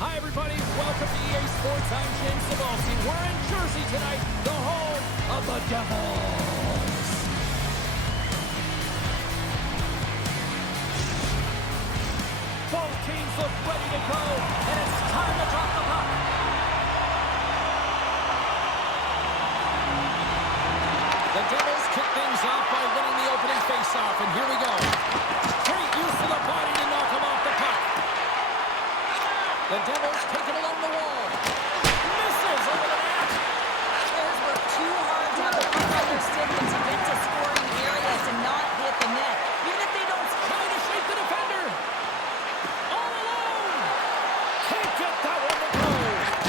Hi, everybody. Welcome to EA Sports. I'm James Cebulski. We're in Jersey tonight, the home of the Devils. Both teams look ready to go, and it's time to drop the puck. The Devils kick things off by winning the opening faceoff, and here we go. Great use of the body to knock him off the puck. The Devils take it along the wall. Misses over the net. Players work too hard to have the puck on their stick and to get to scoring areas and not hit the net. Even if they don't Trying to shake the defender. All alone. Can't get that one to go.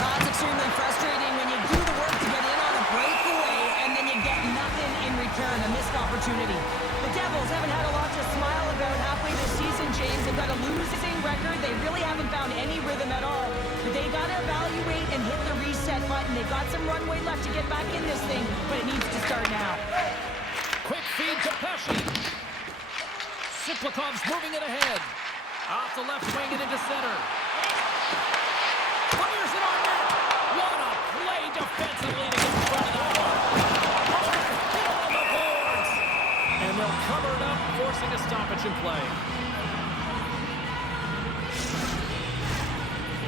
That's extremely frustrating when you do the work to get in on a breakaway and then you get nothing in return, a missed opportunity. The Devils haven't had a lot to smile about halfway this season, James. They've got a losing record. They really haven't found any rhythm at all. But they got to evaluate and hit the reset button. They've got some runway left to get back in this thing, but it needs to start now. Quick feed to Pesci. Siplikov's moving it ahead. Off the left wing and into center. Fires it on net. What a play defensively to get in front of that one. On the boards. And they'll cover it up, forcing a stoppage in play.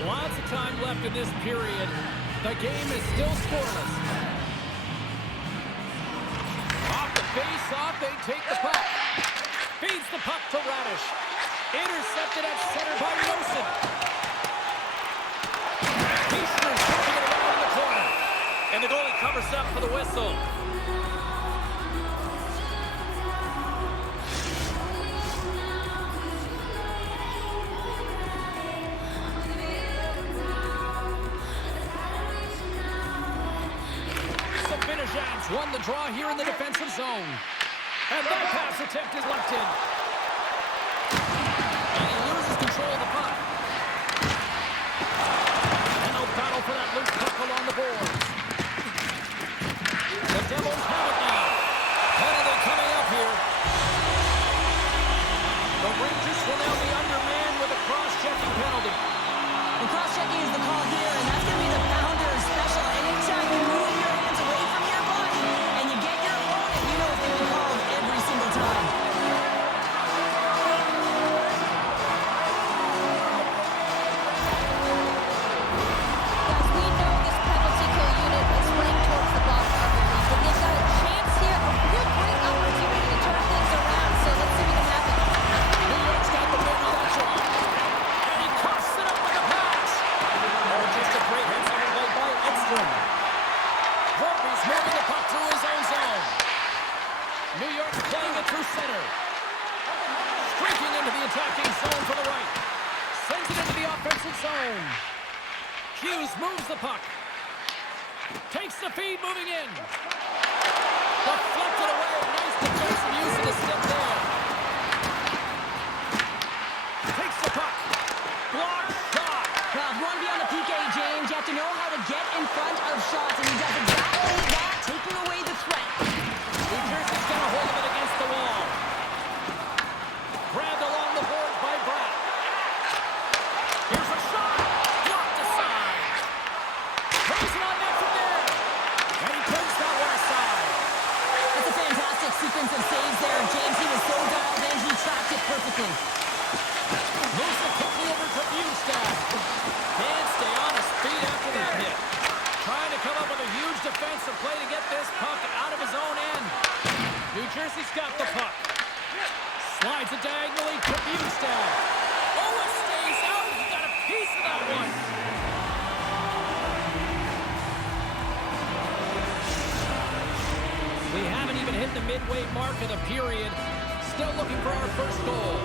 Lots of time left in this period. The game is still scoreless. Off the face-off, they take the puck. Feeds the puck to Radish. Intercepted at center by Wilson. Easter's pushing it around in the corner. And the goalie covers up for the whistle. Won the draw here in the defensive zone. And that pass attempt is left in. And he loses control of the puck. And they'll battle for that loose puck along the boards. The Devils have it now. Penalty coming up here. The Rangers will now be undermanned with a cross-checking penalty. And cross-checking is the call here, and that's going to be the Founders special. Anytime you move your hands away from your body and you get your opponent, you know it's going to be called every single time. Guys, we know this penalty kill unit is running towards the bottom of the league, but they've got a chance here, a real great opportunity to turn things around, so let's see what can happen. New York's got the win on that draw. And he coughs it up with a pass. Oh, just a great hands-on play by Edstrom. Vorpy's moving the puck through his own zone. New York's playing it through center. Streaking into the attacking zone for the right. Sends it into the offensive zone. Hughes moves the puck. Takes the feed moving in. Deflected away. Nice defensive use of the stick there. Takes the puck. Blocked shot. Well, if you want to be on the PK, James, you have to know how to get in front of shots, and he does exactly that, taking away the threat. New Jersey's got a hold of it against the wall. Grabbed along the boards by Bratt. Here's a shot. Blocked aside. Plays it on net from there. And he turns that one aside. That's a fantastic sequence of saves there, James. He was so dialed in, he tracked it perfectly. Moves it quickly over to Bjugstad. Can't stay on his feet after that hit. Trying to come up with a huge defensive play to get this puck out of his own end. New Jersey's got the puck. Slides it diagonally to Bjugstad. Oh, it stays out. He got a piece of that one. We haven't even hit the midway mark of the period. Still looking for our first goal.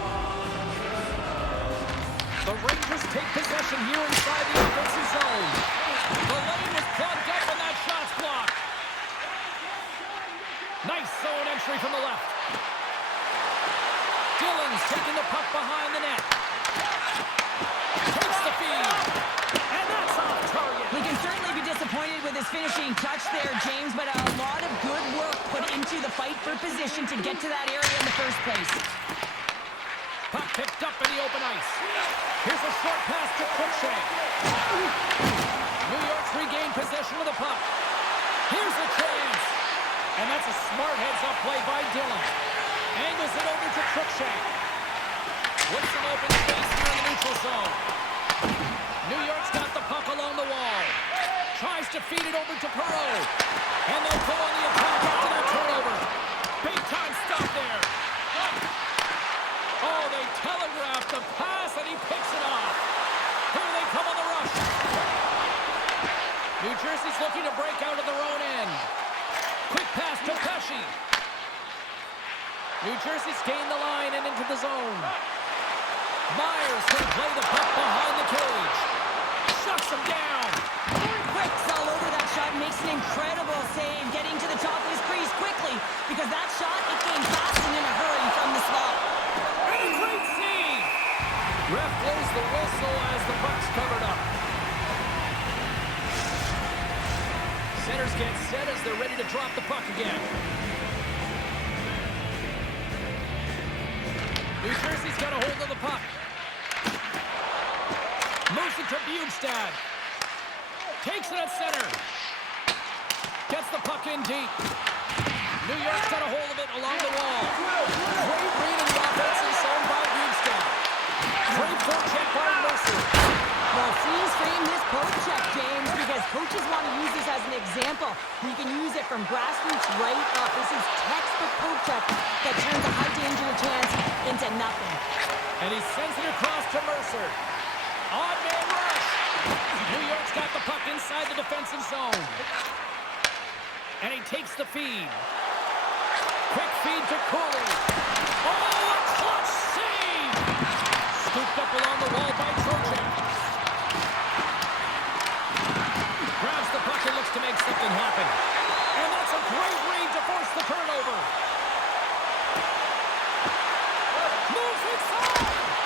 The Rangers take possession here inside the offensive zone. The lane was plugged up and that shot's blocked. Nice zone entry from the left. Dillon's taking the puck behind the net. Takes the feed. And that's off target. We can certainly be disappointed with his finishing touch there, James, but a lot of good work put into the fight for position to get to that area in the first place. Puck picked up in the open ice. Here's a short pass to Cruikshank. possession of the puck. Here's a chance. And that's a smart heads-up play by Dillon. Angles it over to Cruikshank. With some open space here in the neutral zone. New York's got the puck along the wall. Tries to feed it over to Perreault. And they'll go on the attack after that turnover. Big time stop there. Oh, they telegraphed the pass, and he picks it off. Here they come on the rush. New Jersey's looking to break out of their own end. Quick pass to Pesci. New Jersey's gained the line and into the zone. Myers can play the puck behind the cage. Shuts him down. Quicks all over that shot, makes an incredible save, getting to the top of his crease quickly, because that shot, it came fast and in a hurry from the slot. And a great save. Ref blows the whistle as the puck's covered up. Centers get set as they're ready to drop the puck again. New Jersey's got a hold of the puck. Moves it to Bjugstad. Takes it at center. Gets the puck in deep. New York's got a hold of it along the wall. Great read in the offensive zone by Bjugstad. Great forecheck by Mercer. Well, please frame this poke check, James, because coaches want to use this as an example. You can use it from grassroots right up. This is textbook poke check that turns a high danger chance into nothing. And he sends it across to Mercer. Odd man rush. New York's got the puck inside the defensive zone. And he takes the feed. Quick feed to Cooley. Oh, a clutch save! Scooped up along the wall by Trocheck. Grabs the puck and looks to make something happen. And that's a great read to force the turnover. Moves inside!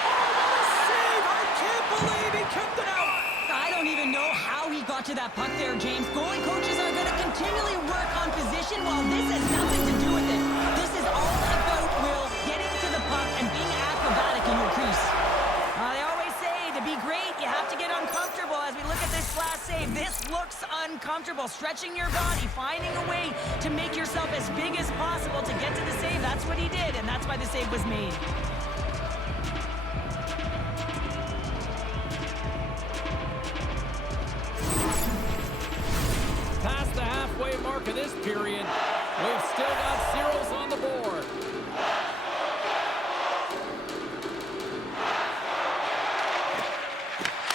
Oh, what a save! I can't believe he kept it out! I don't even know how he got to that puck there, James. Goalie coaches are going to continually work on position while this has nothing to do with it. This is all about, Will, getting to the puck and being acrobatic in your crease. They always say to be great, you have to get uncomfortable. As we look at this last save, this looks uncomfortable. Stretching your body, finding a way to make yourself as big as possible to get to the save. That's what he did, and that's why the save was made. Past the halfway mark of this period, we've still got zeros on the board.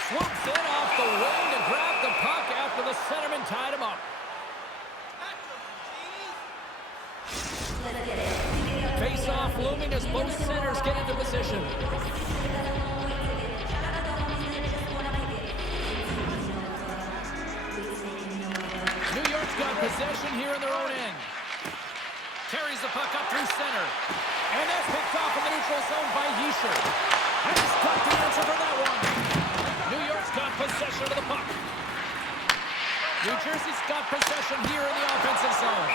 Swoops in off the wing to grab the puck after the centerman tied him up. Face-off looming as both centers get into position. New York's got possession here in their own end. Carries the puck up through center. And that's picked off in the neutral zone by Yesher. And he's got the answer for that one. New York's got possession of the puck. New Jersey's got possession here in the offensive zone.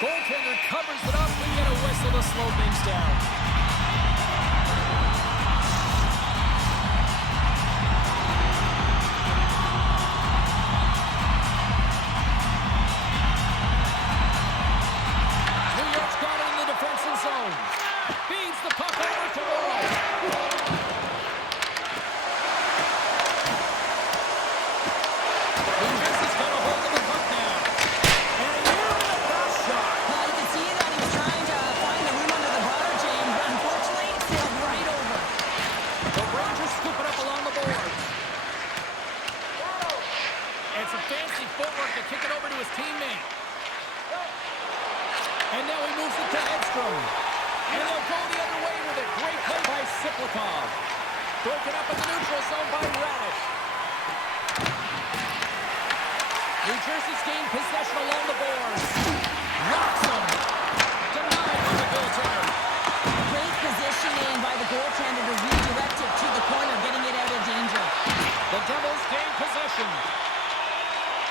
Goaltender covers it up. We get a whistle to slow things down. Feeds the puck over to Morrow. New Jersey's got a hold of the puck now. And a unit cross shot. You can see that he was trying to find the room under the bar, James, but unfortunately, it sailed right over. The Rangers scoop it up along the boards. And some fancy footwork to kick it over to his teammate. And now he moves it to Edstrom. And they'll go the other way with it. Great play by Siplikov. Broken up in the neutral zone by Radish. New Jersey's gained possession along the boards. Knocks him. Denied by the goaltender. Great positioning by the goaltender to redirect it to the corner, getting it out of danger. The Devils gain possession.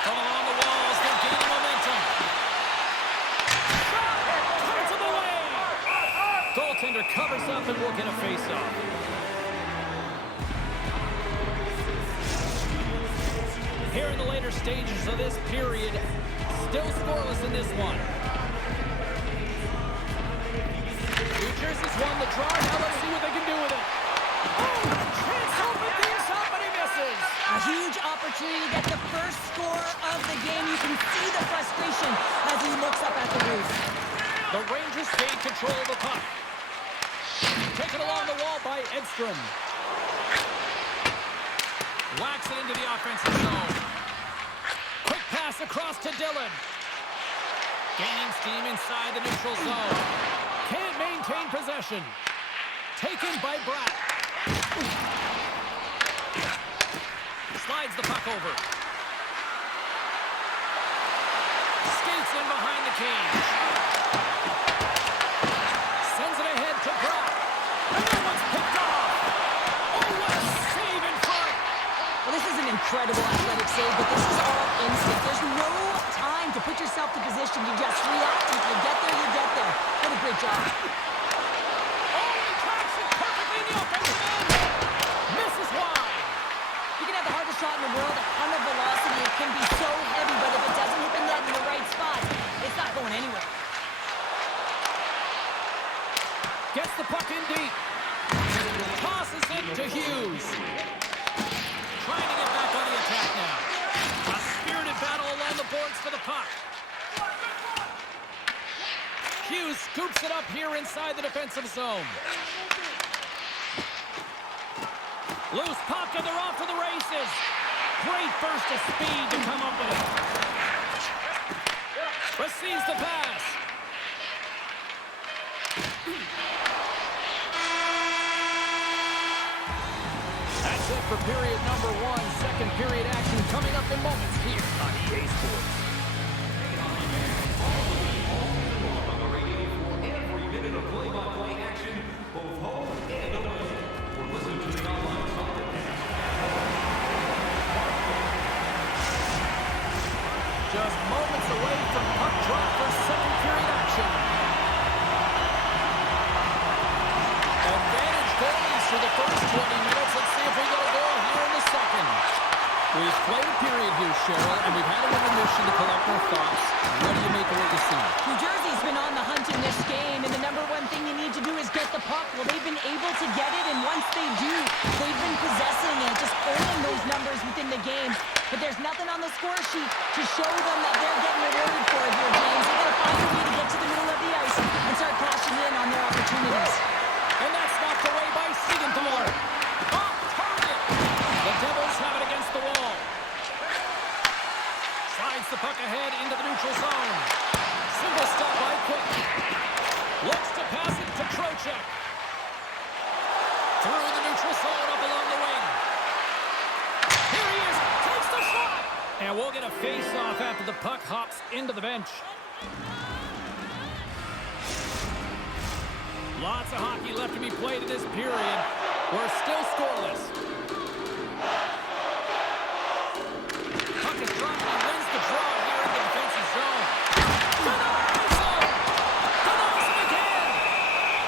From along the walls, they're gaining momentum. Goaltender covers up and will get a face-off. Here in the later stages of this period. Still scoreless in this one. New Jersey's won the draw. Now let's see what they can do with it. Oh, chance open things up, but he misses. A huge opportunity to get the first score of the game. You can see the frustration as he looks up at the roof. The Rangers gain control of the puck. Taken along the wall by Edstrom. Whacks it into the offensive zone. Quick pass across to Dillon. Gaining steam inside the neutral zone. Can't maintain possession. Taken by Bratt. Slides the puck over. Skates in behind the cage. Sends it ahead to Bratt. And that one's picked off. Oh, what a save in front. Well, this is an incredible athletic save, but this is all instinct. There's no time to put yourself to position. You just react. If you get there, you get there. What a great job. Oh, he tracks it perfectly in the offensive end. Misses wide. You can have the hardest shot in the world, a ton of velocity. It can be so heavy, but if it doesn't hit the net in the right spot, it's not going anywhere. Gets the puck in deep. Tosses it to Hughes. Trying to get back on the attack now. A spirited battle along the boards for the puck. Hughes scoops it up here inside the defensive zone. Loose puck and they're off to the races. Great burst of speed to come up with it. Receives the pass. That's it for period number one. Second period action coming up in moments here on EA Sports. Every minute of play-by-play action, both home and away. Or listen to the online soccer. Just moments away from puck drop for second period action. Advantage goalies for the first 20 minutes. Let's see if we get a goal here in the second. We've played a period here, Cheryl, and we've had a intermission to collect our thoughts. What do you make of what you see? New Jersey's been on the hunt in this game, and the number one thing you need to do is get the puck. Well, they've been able to get it, and once they do, they've been possessing it, just owning those numbers within the game. But there's nothing on the score sheet to show them that they're getting rewarded for it here, James. They've got to find a way to get to the middle of the ice and start cashing in on their opportunities. And that's knocked away by Siegenthaler. Off target. The Devils have it against the wall. Slides the puck ahead into the neutral zone. Single stop by Quick. Looks to pass it to Trocheck. Through the neutral zone up along the wing. Here he is. Takes the shot. And we'll get a face-off after the puck hops into the bench. Lots of hockey left to be played in this period. We're still scoreless. Puck is dropped and he wins the draw here in the defensive zone. Denies him again!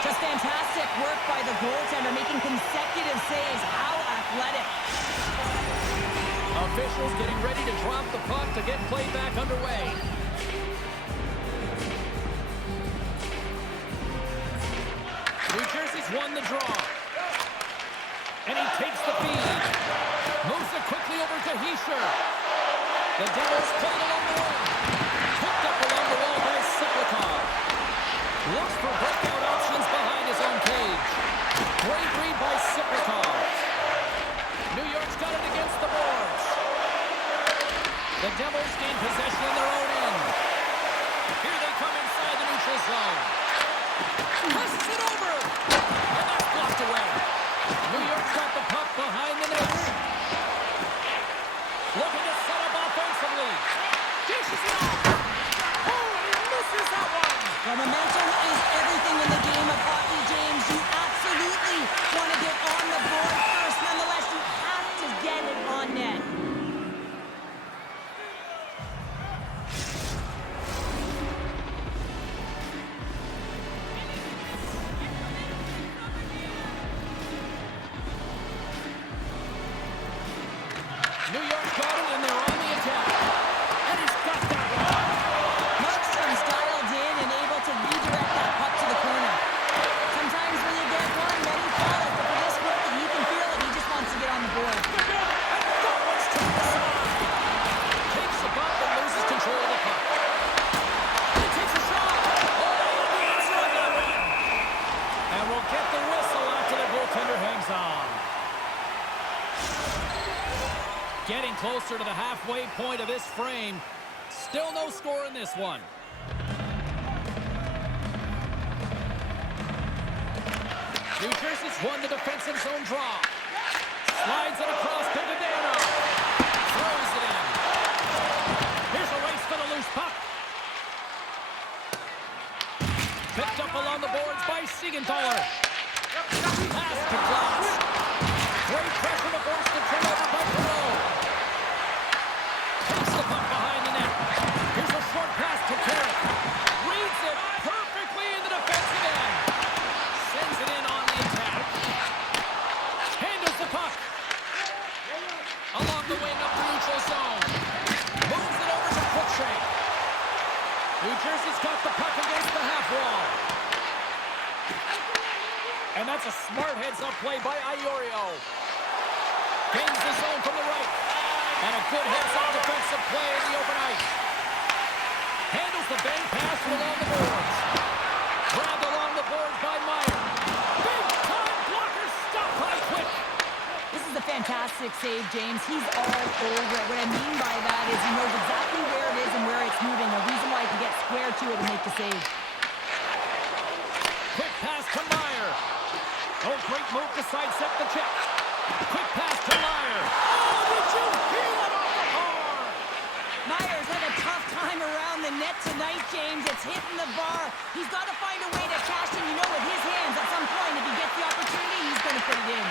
Just fantastic work by the goaltender, making consecutive saves. How athletic. Officials getting ready to drop the puck to get play back underway. New Jersey's won the draw. And he takes the feed. Moves it quickly over to Hischier. The Devils play it along the wall. Picked up along the wall by Siplikov. Looks for breakout options behind his own cage. Great read by Siplikov. New York's got it against the boards. The Devils gain possession in their own end. Here they come inside the neutral zone. Passes it over. And that's blocked away. New York's got the puck behind the net. Looking to set up offensively. Dishes it off. Oh, he misses that one. Well, momentum is everything in the game of hockey, James. You absolutely want to get on the board first. Nonetheless, you have to get it on net. Getting closer to the halfway point of this frame. Still no score in this one. New Jersey's won the defensive zone draw. Slides it across to Dano. Throws it in. Here's a race for the loose puck. Picked up along the boards by Siegenthaler. Pass to Klaus. Great pressure to force the turnover by Perreault. Takes the puck behind the net. Here's a short pass to Carrick. Reads it perfectly in the defensive end. Sends it in on the attack. Handles the puck. Along the wing up the neutral zone. Moves it over to Cruikshank. New Jersey's got the puck against the half wall. And that's a smart heads-up play by Iorio. Gains the zone from the right. And a good heads-up defensive play in the open ice. Handles the bend pass along the boards. Grabbed along the boards by Meyer. Big-time blocker stop by Quick. This is a fantastic save, James. He's all over it. What I mean by that is he knows exactly where it is and where it's moving. A reason why he can get square to it and make the save. Quick pass to Meyer. Oh, great move to sidestep the check. Quick pass to Meyer. Oh, did you feel it off the bar? Meyer's had a tough time around the net tonight, James. It's hitting the bar. He's got to find a way to cash in, with his hands at some point. If he gets the opportunity, he's going to put it in.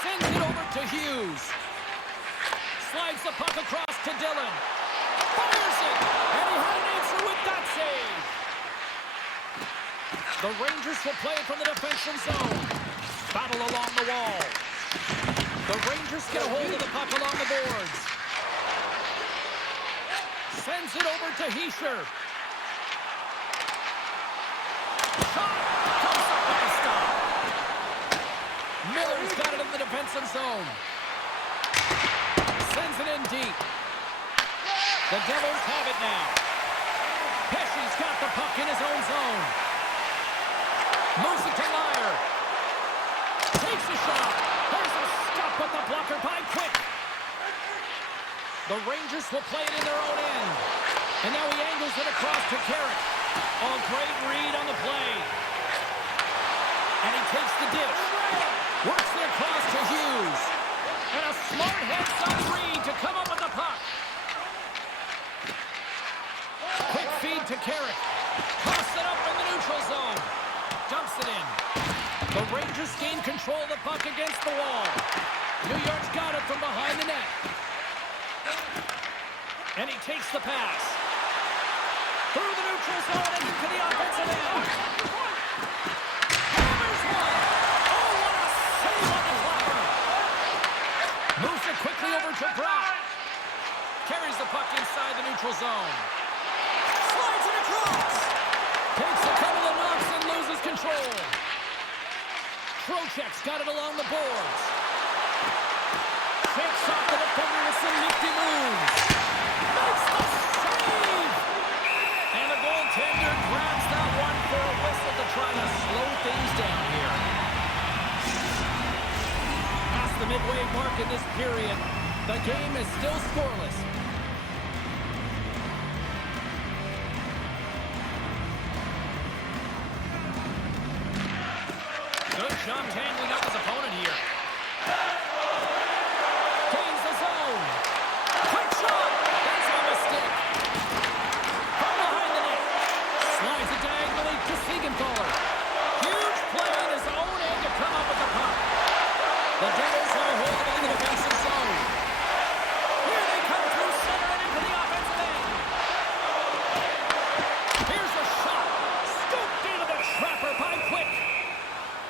Sends it over to Hughes. Slides the puck across to Dillon. Fires it. And he had an answer with that save. The Rangers will play it from the defensive zone. Battle along the wall. The Rangers get a hold of the puck along the boards. Sends it over to Hischier. Shot! Comes up with a stop. Miller's got it in the defensive zone. Sends it in deep. The Devils have it now. Pesci's got the puck in his own zone. Moves it to Meyer. Takes a shot. There's a stop with the blocker by Quick. The Rangers will play it in their own end. And now he angles it across to Carrick. Oh, great read on the play. And he takes the dish. Works it across to Hughes. And a smart heads-up read to come up with the puck. Quick feed to Carrick. Toss it up in the neutral zone. Dumps it in. The Rangers gain control of the puck against the wall. New York's got it from behind the net. And he takes the pass. Through the neutral zone and into the offensive end. Hammers one. Oh, what a save on the flapper. Moves it quickly over to Brock. Carries the puck inside the neutral zone. Slides it across. Takes a couple of knocks and loses control. Trocheck's got it along the boards. Shakes off the defender with some nifty moves. Makes the save! And the goaltender grabs that one for a whistle to try to slow things down here. Past the midway mark in this period, the game is still scoreless. Good job tangling up his opponent here. Gains the zone. Quick shot. That's a mistake. From behind the net. Slides it diagonally to Siegenthaler. Huge play in his own end to come up with the puck. The Devils have a hold in the defensive zone. Here they come through center and into the offensive end. Here's a shot. Scooped into the trapper by Quick.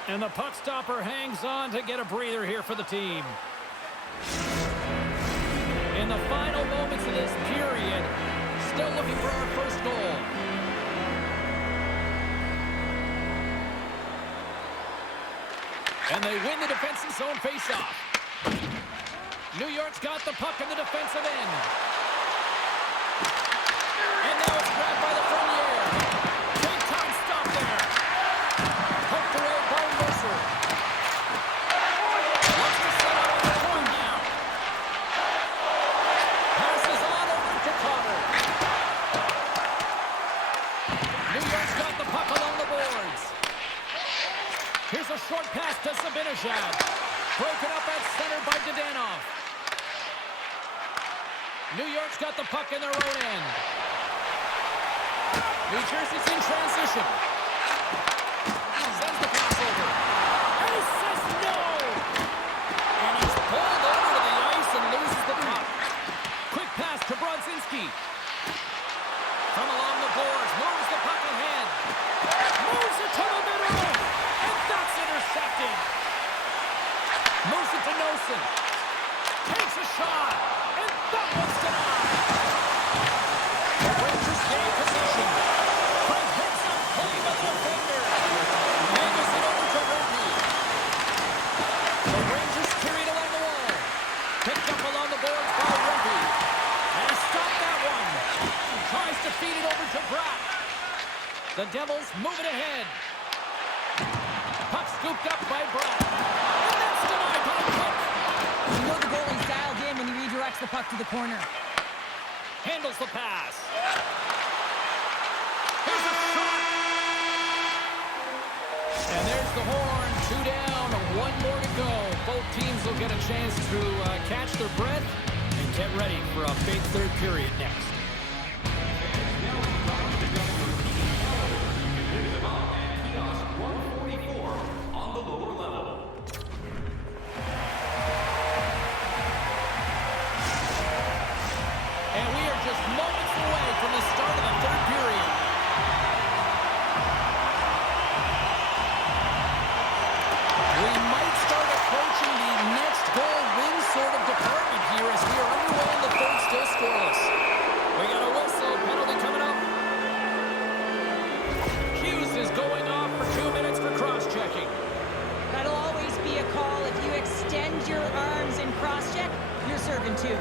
And the puck stopper hangs on to get a breather here for the team. In the final moments of this period, still looking for our first goal. And they win the defensive zone faceoff. New York's got the puck in the defensive end. And now it's grabbed by the Fernier. Big time stop there. Poked away by Mercer. Wants to set up the point now. Zibanejad. Broken up at center by Dadonov. New York's got the puck in their own end. New Jersey's in transition. Sends the pass over. And he says no! And he's pulled over to the ice and loses the puck. Quick pass to Brodzinski. From along the boards, moves the puck ahead. Moves it to the middle. And that's intercepted. Moves it to Nosen. Takes a shot. And that one's denied. The Rangers gain possession. Craig hits up, pulling the defender. Hangs it over to Rumpy. The Rangers carried along the wall. Picked up along the boards by Rumpy. And he stopped that one. Tries to feed it over to Bratt. The Devils move it ahead. Puck scooped up by Bratt. And that's denied by Cook. You know the goalie's dialed in when he redirects the puck to the corner. Handles the pass. Here's a shot. And there's the horn. 2 down, 1 more to go. Both teams will get a chance to catch their breath and get ready for a big third period next. And we are just moments away from the start of the third period. We might start approaching the next goal win sort of department here as we are underway in the third, still scoreless. We got a whistle, penalty coming up. Hughes is going off for 2 minutes for cross-checking. That'll always be a call. If you extend your arms and cross-check, you're serving too.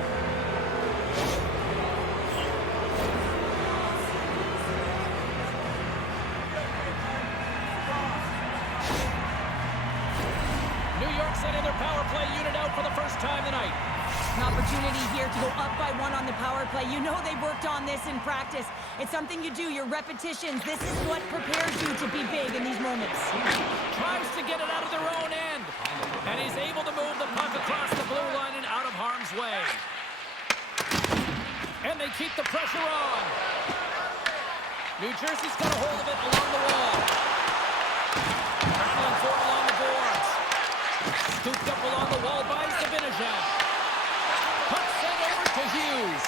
New York sending their power play unit out for the first time tonight. An opportunity here to go up by 1 on the power play. You know they've worked on this in practice. It's something you do, your repetitions. This is what prepares you to be big in these moments. Tries to get it out of their own end. And he's able to move the puck across the blue line and out of harm's way. And they keep the pressure on. New Jersey's got a hold of it along the wall. Battling for it along the boards. Scooped up along the wall by Zibanejad. Puck sent over to Hughes.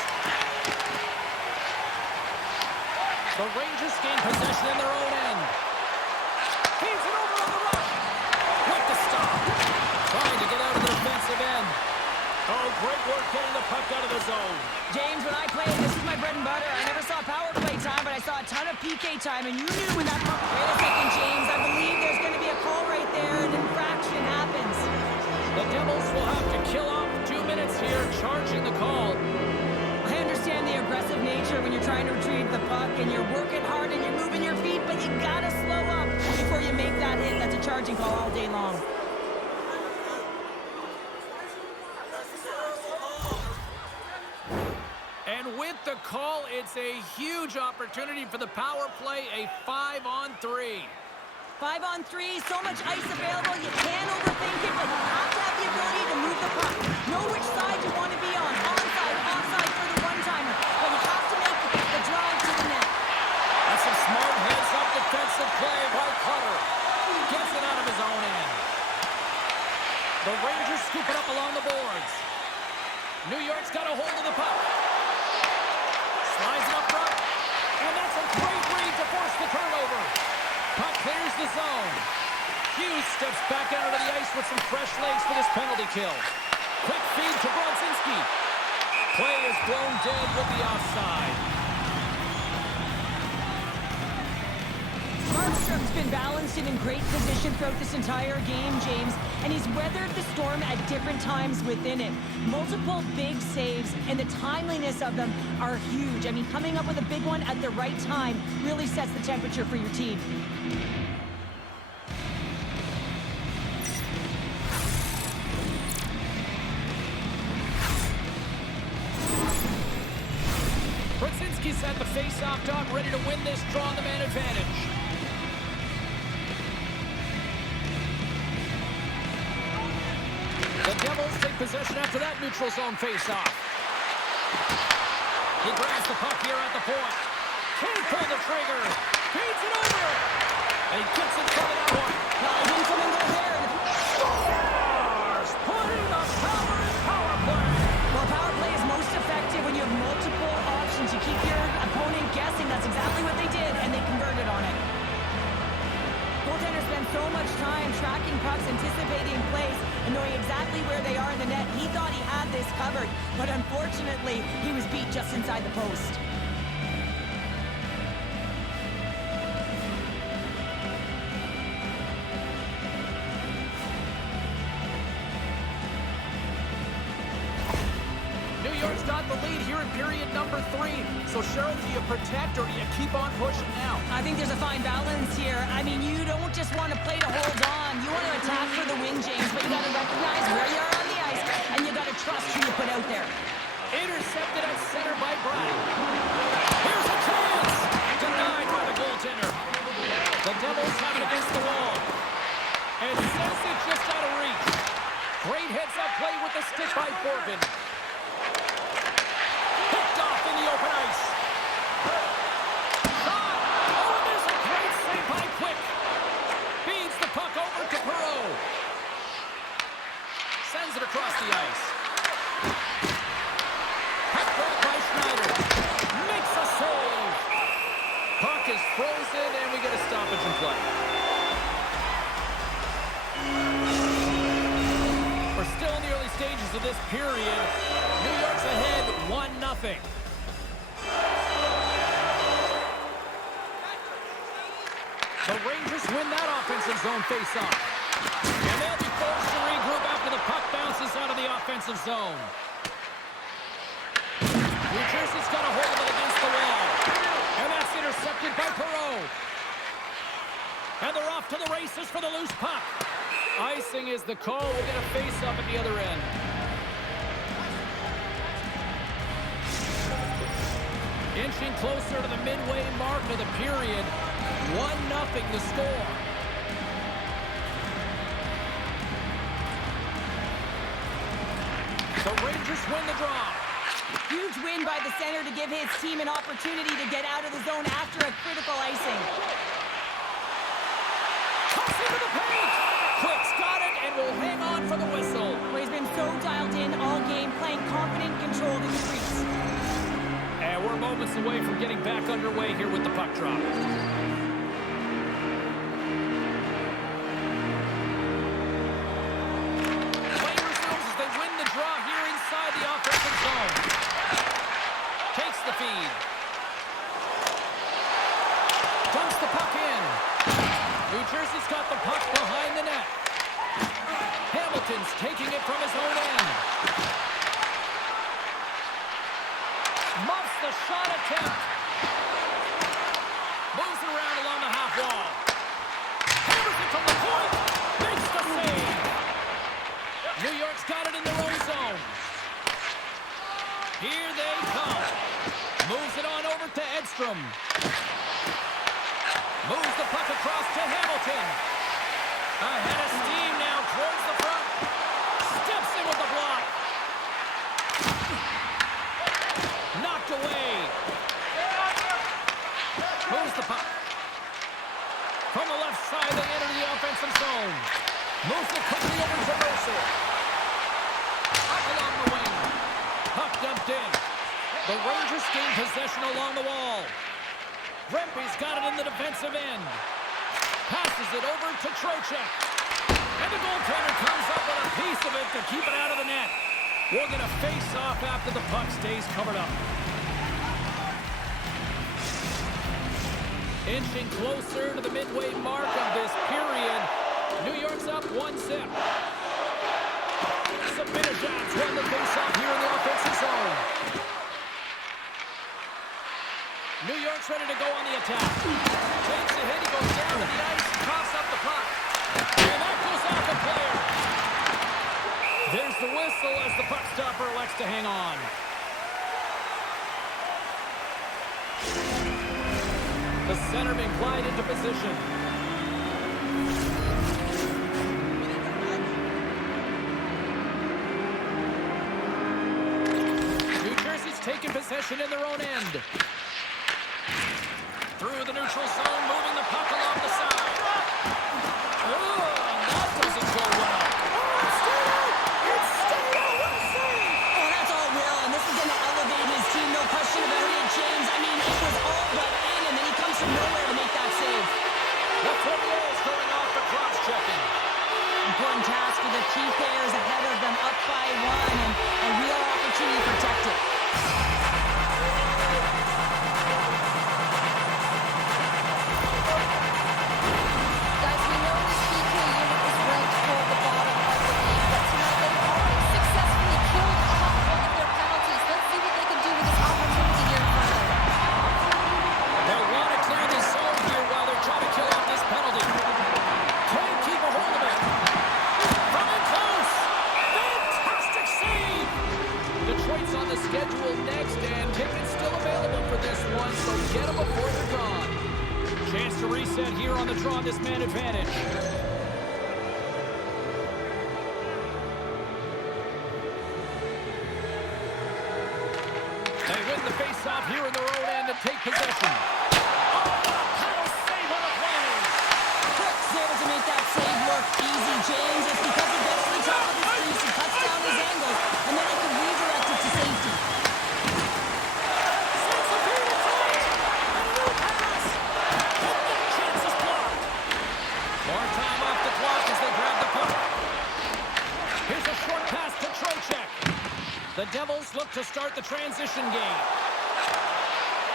The Rangers gain possession in their own end. Feeds it over on the rush. Quick to stop. Trying to get out of the defensive end. Oh, great work getting the puck out of the zone. James, when I played, this is my bread and butter. I never saw power play time, but I saw a ton of PK time, and you knew when that puck... Wait a second, James. I believe there's going to be a call right there. An infraction happens. The Devils will have to kill off 2 minutes here, charging the call. I understand the aggressive nature when you're trying to retrieve the puck, and you're working hard, and you're moving your feet, but you got to slow up before you make that hit. That's a charging call all day long. And with the call, it's a huge opportunity for the power play, a 5-on-3. 5-on-3, so much ice available, you can't overthink it, but you have to have the ability to move the puck. Know which side you want to be on, onside, offside for the one-timer, but you have to make the drive to the net. That's some smart heads-up defensive play by Clutter. Gets it out of his own end. The Rangers scoop it up along the boards. New York's got a hold of the puck. Slides it up front. And that's a great read to force the turnover. Puck clears the zone. Hughes steps back out of the ice with some fresh legs for this penalty kill. Quick feed to Brodzinski. Play is blown dead with the offside. Markstrom's been balanced and in great position throughout this entire game, James, and he's weathered the storm at different times within it. Multiple big saves, and the timeliness of them are huge. I mean, coming up with a big one at the right time really sets the temperature for your team. Brodzinski's at the face-off dot, ready to win this draw on the man advantage. take possession after that neutral zone face-off. He grabs the puck here at the point. Can't pull the trigger. Feeds it over. And he gets in front of that one. Incoming goal there. Scores! Putting the power in power play. Well, power play is most effective when you have multiple options. You keep your opponent guessing. That's exactly what they did, and they converted on it. Goaltenders spend so much time tracking pucks, anticipating plays, and knowing exactly where they are in the net. He thought he had this covered, but unfortunately, he was beat just inside the post. New York's got the lead here in period number 3. So, Cheryl, do you protect or do you keep on pushing now? I think there's a fine balance here. I mean, you don't just want to play to hold on. You want to attack for the win, James, but you got to recognize where you are on the ice, and you got to trust who you put out there. Intercepted at center by Brown. Here's a chance! Denied by the goaltender. The Devils have it against the wall. And sends it just out of reach. Great heads-up play with the stick by Borgen. Picked off in the open ice. Shot! Oh, and there's a great save by Quick. Feeds the puck over to Perreault. Sends it across the ice. Puck grabbed by Schneider. Makes a save. Puck is frozen, and we get a stoppage in play. We're still in the early stages of this period. New York's ahead 1-0. The Rangers win that offensive zone face-off. And they'll be forced to regroup after the puck bounces out of the offensive zone. New Jersey's got a hold of it against the wall. And that's intercepted by Perreault. And they're off to the races for the loose puck. Icing is the call. We'll get a face-up at the other end. Inching closer to the midway mark of the period. 1-0 the score. The Rangers win the draw. Huge win by the center to give his team an opportunity to get out of the zone after a critical icing. Toss into the paint. Quick's got it and will hang on for the whistle. Well, he's been so dialed in all game, playing confident, controlled in the crease. And we're moments away from getting back underway here with the puck drop. Play resumes as they win the draw here inside the offensive zone. Takes the feed. Dumps the puck in. New Jersey's got the puck behind the net. Hamilton's taking it from his own end. Muffs the shot attempt. Moves it around along the half wall. Hammers it from the point. Makes the save. New York's got it in their own zone. Here they come. Moves it on over to Edstrom. Moves the puck across to Hamilton. Ahead of steam now towards the front. Steps in with the block. Knocked away. Moves the puck. From the left side, they enter the offensive zone. Moves it quickly over to Mercer. Up along the wing. Puck dumped in. The Rangers gain possession along the wall. Rempe's got it in the defensive end. Passes it over to Trocheck. And the goaltender comes up with a piece of it to keep it out of the net. We'll get a face-off after the puck stays covered up. Inching closer to the midway mark of this period. New York's up 1-0. Sabinajad's won the face-off here in the offensive zone. New York's ready to go on the attack. Takes a hit, he goes down to the ice, coughs up the puck. And that goes off the player. There's the whistle as the puck stopper elects to hang on. The centerman glide into position. taken possession in their own end. Through the neutral zone, moving the puck along the side. Oh, that doesn't go well. Oh, that's all Will, and this is going to elevate his team, no question about it, James. I mean, it was all but in, and then he comes from nowhere to make that save. The Premier is going off the cross-checking. Important task for the key players ahead of them, up by one, and a real opportunity to protect it. Guys, we know this PK unit is ranked toward the bottom of the league, but tonight they've already successfully killed off one of their penalties. Let's see what they can do with this opportunity here in front of them. They want to clear this zone here while they're trying to kill off this penalty. Can't keep a hold of it. Coming close. Fantastic save. Detroit's on the schedule next, and tickets still available for this one, so get them before they're gone. Chance to reset here on the draw, this man advantage. They win the face-off here in their own end and take possession. Cook's able to make that save look easy, James. It's because he gets to the top of his crease, he cuts down his angles, and then he can redirect it to safety. More time off the clock as they grab the puck. Here's a short pass to Trocheck. The Devils look to start the transition game.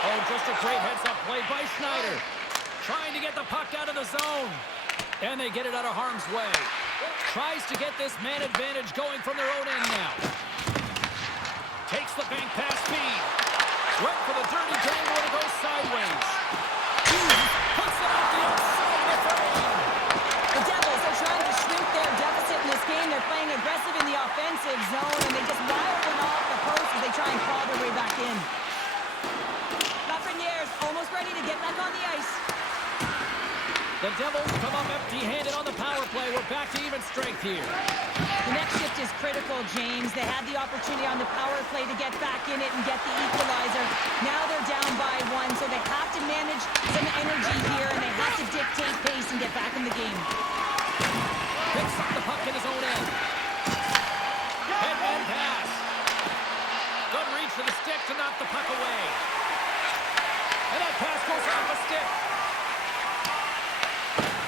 Oh, just a great heads-up play by Schneider. Trying to get the puck out of the zone. And they get it out of harm's way. Tries to get this man advantage going from their own end now. Takes the bank pass speed. Went for the dirty dangle and it goes sideways. Puts it off the outside of the frame. The Devils are trying to shrink their deficit in this game. They're playing aggressive in the offensive zone, and they just wire one off the post as they try and claw their way back in. Lafreniere's almost ready to get back on the ice. The Devils come up empty-handed on the power play. We're back to even strength here. The next shift is critical, James. They had the opportunity on the power play to get back in it and get the equalizer. Now they're down by one, so they have to manage some energy here, and they have to dictate pace and get back in the game. Picks up the puck in his own end. Head-man pass. Good reach for the stick to knock the puck away. And that pass goes off the stick.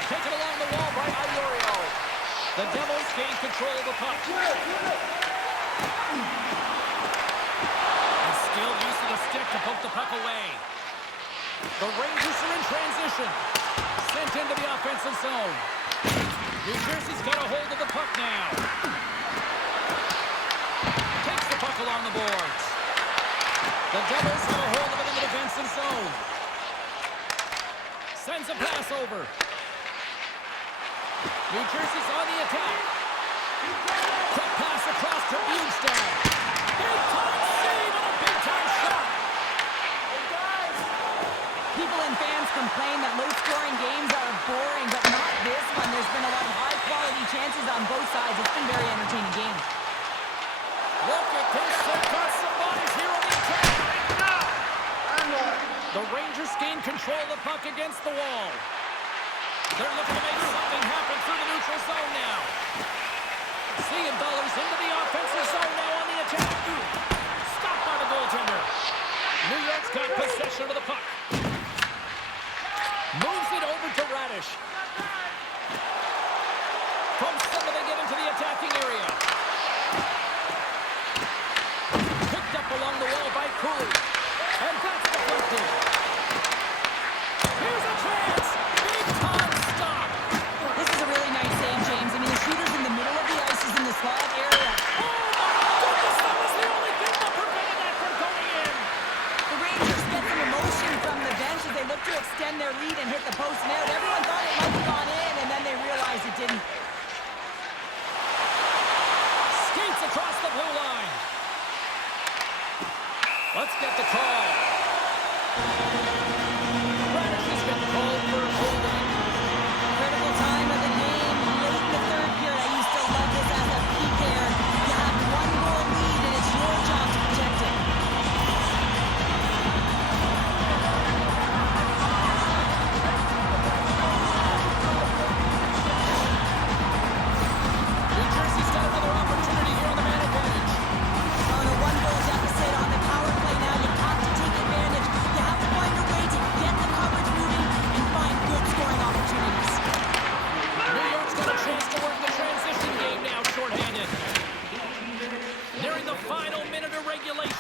Taken along the wall by Iorio. The Devils gain control of the puck. And still using the stick to poke the puck away. The Rangers are in transition. Sent into the offensive zone. New Jersey's got a hold of the puck now. Takes the puck along the boards. The Devils got a hold of it in the defensive zone. Sends a pass over. New Jersey's on the attack. Quick pass across to Bjugstad. Big-time save and a big-time shot. People and fans complain that low-scoring games are boring, but not this one. There's been a lot of high-quality chances on both sides. It's been a very entertaining game. Look at this. They've got some bodies here on the attack. The Rangers gain control of the puck against the wall. They're looking to make something happen through the neutral zone now. Seeing dollars into the offensive zone now on the attack. Stopped by the goaltender. New York's got possession of the puck. Moves it over to Radish. From center they get into the attacking area. Picked up along the wall by Cooley. And that's deflected. Here's a chance. Big time stop. This is a really nice save, James. I mean, the shooter's in the middle of the ice, is in the slot area. Oh my goodness, that was the only thing that prevented that from going in. The Rangers get some emotion from the bench as they look to extend their lead and hit the post and out. Everyone thought it might have gone in, and then they realized it didn't. Skates across the blue line. Let's get the call. Radish has been called for holding. Critical time of the game, late in the third period. I used to love this as a PK. You have one goal lead, and it's your job to protect it.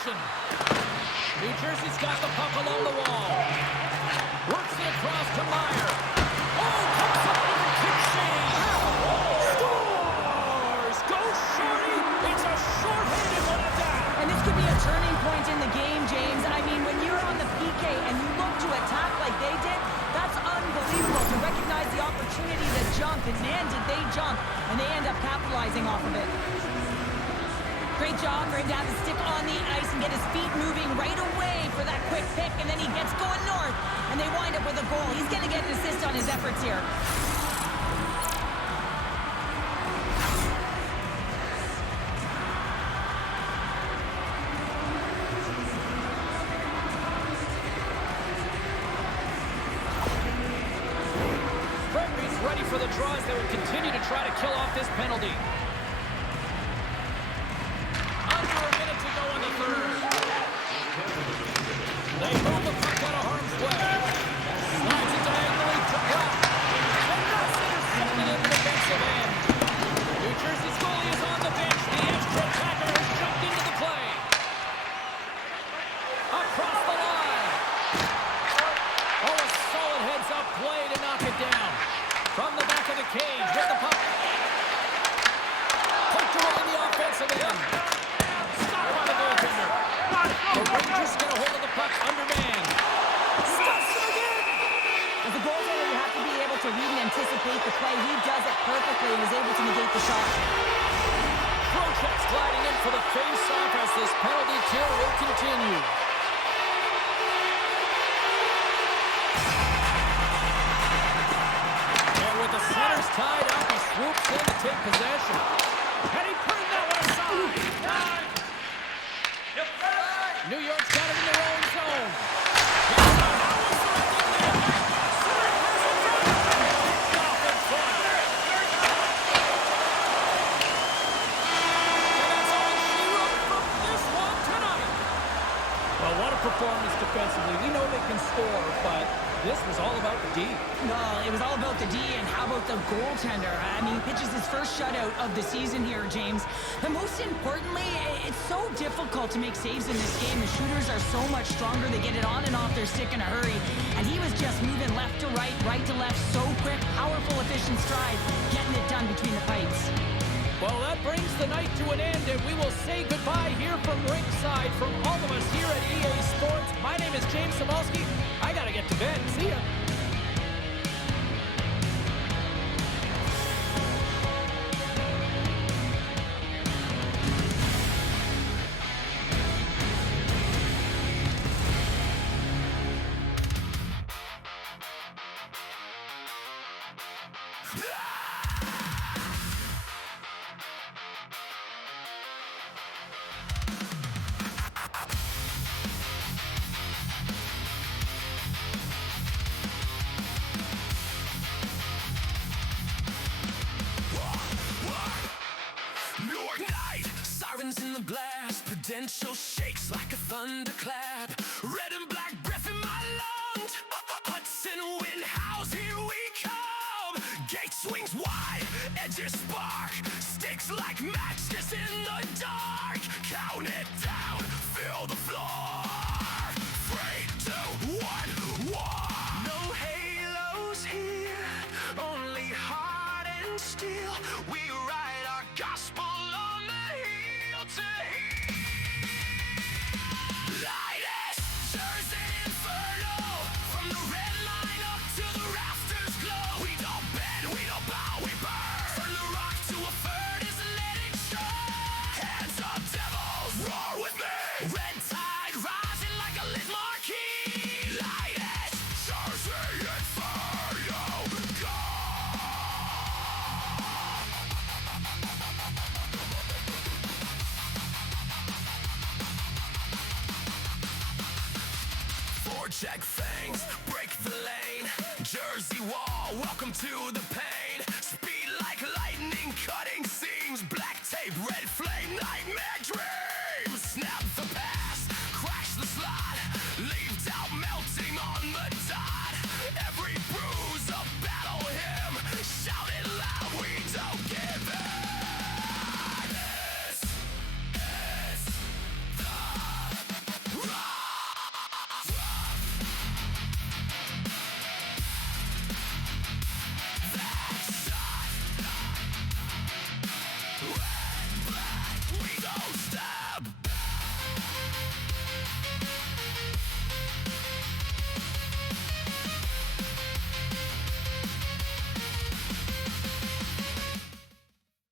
possession. New Jersey's got the puck along the wall. Works it across to Meyer. Oh, comes up with a kick save. Scores! Go Shorty! It's a short-handed one at that. And this could be a turning point in the game, James. I mean, when you're on the PK and you look to attack like they did, that's unbelievable to recognize the opportunity to jump. And man, did they jump. And they end up capitalizing off of it. Great job for him to have his stick on the ice and get his feet moving right away for that quick pick. And then he gets going north, and they wind up with a goal. He's going to get an assist on his efforts here. Gregory's ready for the draws that would continue to try to kill off this penalty. Under a minute to go in the third. They move the puck out of harm's way. Slides it diagonally to Brock. And that's intercepted in the defensive end. New Jersey's goalie is on the bench. The extra attacker has jumped into the play. Across the line. Oh, a solid heads-up play to knock it down. From the back of the cage with the puck. Poked away in the offensive end. Stopped by the goaltender. The Rangers get a hold of the puck undermanned. Stops it again. As a goaltender, you have to be able to read and anticipate the play. He does it perfectly and is able to negate the shot. Trocheck's gliding in for the face-off as this penalty kill will continue. And with the centers tied up, he swoops in to take possession. And he put that one aside. New York's got it in their own zone. Well, what a performance defensively. We know they can score, but this was all about the D. No, it was all about the D, and how about the goaltender? I mean, he pitches his first shutout of the season here, James. But most importantly, it's so difficult to make saves in this game. The shooters are so much stronger. They get it on and off their stick in a hurry. And he was just moving left to right, right to left, so quick, powerful, efficient stride, getting it done between the pipes. Well, that brings the night to an end, and we will say goodbye here from ringside. From all of us here at EA Sports, my name is James Samolsky. I got to get to bed. See ya. In the blast, Prudential shakes like a thunderclap. Red and black breath in my lungs. Hudson wind howls, here we come. Gate swings wide, edges spark. Sticks like matches in the dark. Count it down, fill the floor. 3, 2, 1, war. No halos here, only heart and steel. We write our gospel on the heel to heel. Light it, Jersey Inferno. From the red line up to the rafters glow. We don't bend, we don't bow, we burn. From the rock to a furnace and let it show. Hands up, devils, roar with me. Red tide rising like a lit marquee. Light it, Jersey Inferno. Go! Check fangs, break the lane. Jersey wall, welcome to the pain. Speed like lightning, cutting seams. Black tape, red flame, nightmare.